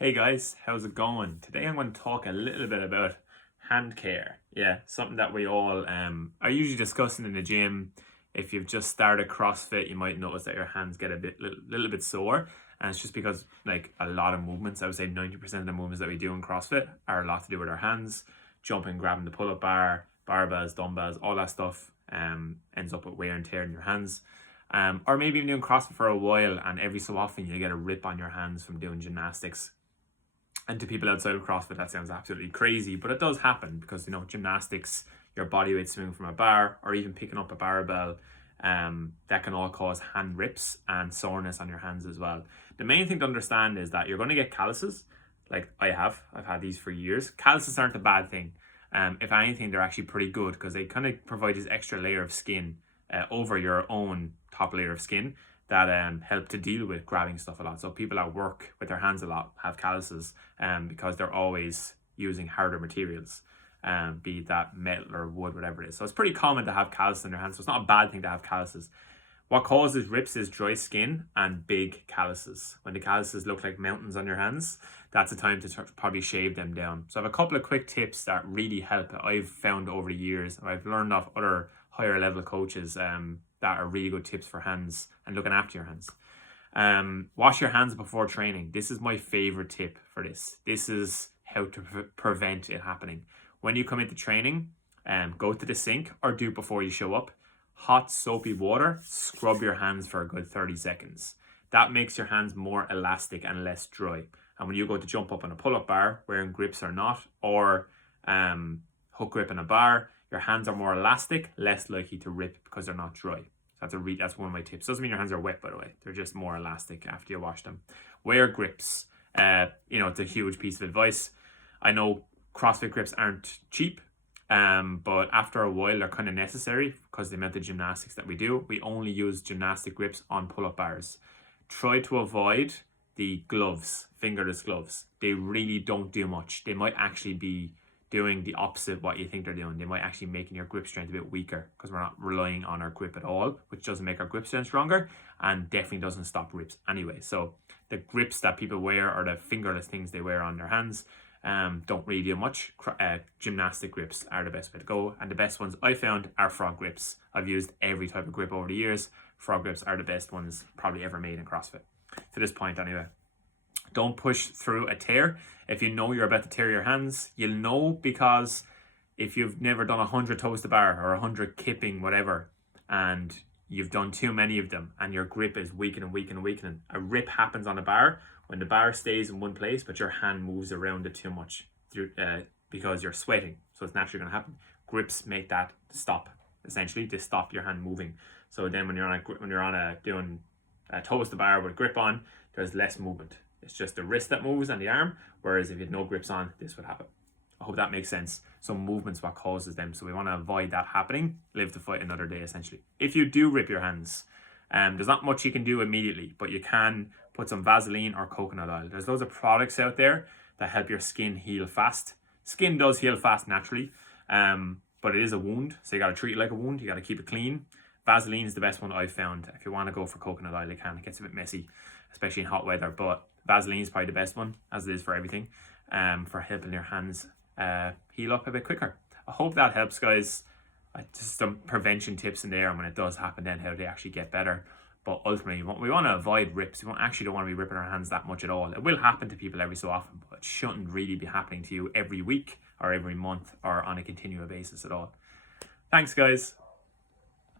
Hey guys, how's it going? Today I'm going to talk a little bit about hand care. Yeah, something that we all are usually discussing in the gym. If you've just started CrossFit, you might notice that your hands get little bit sore, and it's just because like a lot of movements. I would say 90% of the movements that we do in CrossFit are a lot to do with our hands. Jumping, grabbing the pull-up bar, barbells, dumbbells, all that stuff ends up with wear and tear in your hands. Or maybe even doing CrossFit for a while, and every so often you get a rip on your hands from doing gymnastics. And to people outside of CrossFit, that sounds absolutely crazy, but it does happen because, gymnastics, your body weight swinging from a bar or even picking up a barbell, that can all cause hand rips and soreness on your hands as well. The main thing to understand is that you're going to get calluses, like I've had these for years. Calluses aren't a bad thing. If anything, they're actually pretty good because they kind of provide this extra layer of skin over your own top layer of skin that help to deal with grabbing stuff a lot. So people that work with their hands a lot have calluses because they're always using harder materials, be that metal or wood, whatever it is. So it's pretty common to have calluses in your hands. So it's not a bad thing to have calluses. What causes rips is dry skin and big calluses. When the calluses look like mountains on your hands, that's a time to probably shave them down. So I have a couple of quick tips that really help that I've found over the years. I've learned off other higher level coaches that are really good tips for hands and looking after your hands. Wash your hands before training. This is my favorite tip for this. This is how to prevent it happening. When you come into training, go to the sink or do it before you show up. Hot soapy water, scrub your hands for a good 30 seconds. That makes your hands more elastic and less dry. And when you go to jump up on a pull-up bar, wearing grips or not, or hook grip in a bar, your hands are more elastic, less likely to rip because they're not dry. That's one of my tips. Doesn't mean your hands are wet, by the way. They're just more elastic after you wash them. Wear grips. It's a huge piece of advice. I know CrossFit grips aren't cheap, but after a while they're kind of necessary because the amount of gymnastics that we do. We only use gymnastic grips on pull-up bars. Try to avoid the gloves, fingerless gloves. They really don't do much. They might actually be doing the opposite of what you think they're doing. They might actually making your grip strength a bit weaker because we're not relying on our grip at all, which doesn't make our grip strength stronger and definitely doesn't stop rips anyway. So the grips that people wear or the fingerless things they wear on their hands don't really do much. Gymnastic grips are the best way to go, and the best ones I found are frog grips. I've used every type of grip over the years. Frog grips are the best ones probably ever made in CrossFit to this point anyway. Don't push through a tear. If you know you're about to tear your hands, you'll know because if you've never done 100 toes to bar or 100 kipping, whatever, and you've done too many of them and your grip is weakening, a rip happens on a bar when the bar stays in one place, but your hand moves around it too much because you're sweating. So it's naturally going to happen. Grips make that stop, essentially, to stop your hand moving. So then when you're doing toes to bar with grip on, there's less movement. It's just the wrist that moves and the arm, whereas if you had no grips on, this would happen. I hope that makes sense. So movement's what causes them. So we want to avoid that happening. Live to fight another day, essentially. If you do rip your hands, there's not much you can do immediately, but you can put some Vaseline or coconut oil. There's loads of products out there that help your skin heal fast. Skin does heal fast naturally, but it is a wound, so you got to treat it like a wound. You got to keep it clean. Vaseline is the best one I've found. If you want to go for coconut oil, it gets a bit messy, especially in hot weather, but Vaseline is probably the best one, as it is for everything, for helping your hands heal up a bit quicker. I hope that helps, guys. Just some prevention tips in there, and when it does happen, then how they actually get better. But ultimately, we want to avoid rips. We don't want to be ripping our hands that much at all. It will happen to people every so often, but it shouldn't really be happening to you every week or every month or on a continual basis at all. Thanks, guys.